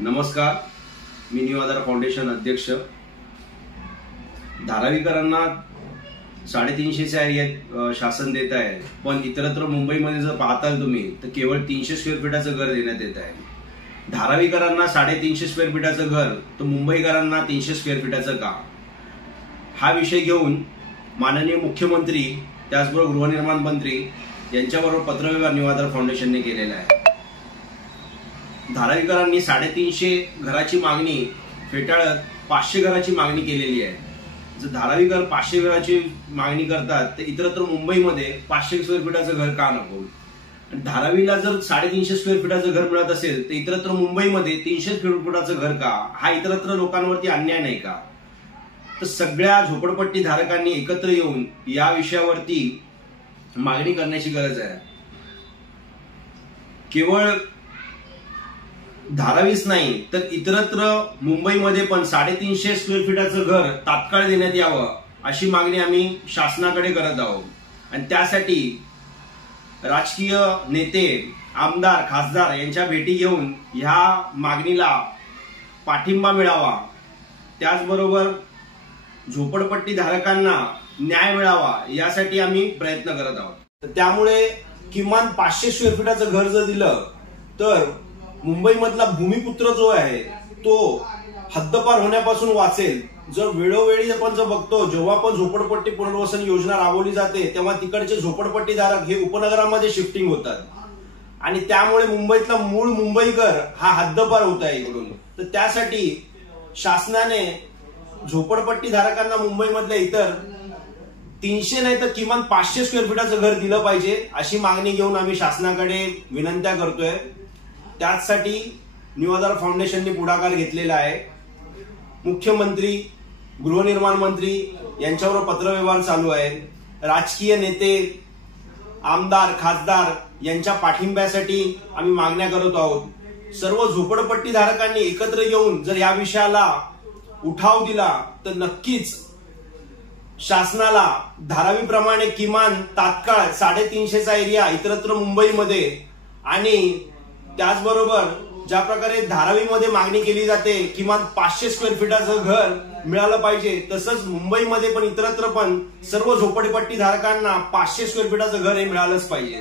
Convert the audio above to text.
नमस्कार, मी न्यू आधार फाउंडेशन अध्यक्ष। धारावीकरांना 350च्या एरियात शासन देत आहे, पण इतरत्र मुंबईमध्ये जर पाहताल तुम्ही तर केवळ 300 स्क्वेअर फीटाचं घर देण्यात येत आहे। धारावीकरांना 350 स्क्वेअर फीटाचं घर तर मुंबईकरांना 300 स्क्वेअर फीटाचं का? हा विषय घेऊन माननीय मुख्यमंत्री त्याचबरोबर गृहनिर्माण मंत्री यांच्याबरोबर पत्रव्यवहार न्यू आधार फाउंडेशनने केलेला आहे। धारावीकरांनी 350 घराची मागणी फेटाळत 500 घराची मागणी केलेली आहे। जर धारावीकर 500 घराची मागणी करतात तर इतरत्र मुंबईमध्ये 500 स्क्वेअर फीटाचं घर का नको? धारावीला जर 350 स्क्वेअर फीटाचं घर मिळत असेल तर इतरत्र मुंबईमध्ये 300 स्क्वेअर फीटाचं घर का? हा इतरत्र लोकांवरती अन्याय नाही का? तर सगळ्या झोपडपट्टी धारकांनी एकत्र येऊन या विषयावरती मागणी करण्याची गरज आहे। केवळ धारावीच नाही तर इतरत्र मुंबईमध्ये पण 350 स्क्वेअर फीटाचं घर तात्काळ देण्यात यावं अशी मागणी आम्ही शासनाकडे करत आहोत। आणि त्यासाठी राजकीय नेते, आमदार, खासदार यांच्या भेटी घेऊन ह्या मागणीला पाठिंबा मिळावा, त्याचबरोबर झोपडपट्टी धारकांना न्याय मिळावा यासाठी आम्ही प्रयत्न करत आहोत। तर त्यामुळे किमान 500 स्क्वेअर फीटाचं घर जर दिलं तर मुंबईमधला भूमिपुत्र जो आहे तो हद्दपार होण्यापासून वाचेल। जर वेळोवेळी आपण जर बघतो, जेव्हा पण झोपडपट्टी पुनर्वसन योजना राबवली जाते तेव्हा तिकडचे झोपडपट्टीधारक हे उपनगरामध्ये शिफ्टिंग होतात आणि त्यामुळे मुंबईतला मूळ मुंबईकर हा हद्दपार होत आहे इकडून। तर त्यासाठी शासनाने झोपडपट्टी धारकांना मुंबईमधल्या इतर 300 नाही तर किमान 500 स्क्वेअर फीटाचं घर दिलं पाहिजे अशी मागणी घेऊन आम्ही शासनाकडे विनंत्या करतोय। त्यासाठी न्यू आधार फाउंडेशनने पुढाकार घेतलेला आहे। मुख्यमंत्री, गृहनिर्माण मंत्री यांच्यावर पत्रव्यवहार चालू आहे। राजकीय नेते, आमदार, खासदार यांच्या पाठिंब्यासाठी आम्ही मागण्या करत आहोत। सर्व झोपडपट्टी धारकांनी एकत्र येऊन जर या विषयाला उठाव दिला तर नक्कीच शासनाला धारावीप्रमाणे किमान तात्काळ 350चा एरिया इतरत्र मुंबईमध्ये आणि त्याचबरोबर ज्या प्रकारे धारावीमध्ये मागणी केली जाते किमान 500 स्क्वेअर फीटाचं घर मिळालं पाहिजे, तसंच मुंबईमध्ये पण इतरत्र पण सर्व झोपडपट्टी धारकांना 500 स्क्वेअर फीटाचं घर हे मिळालंच पाहिजे।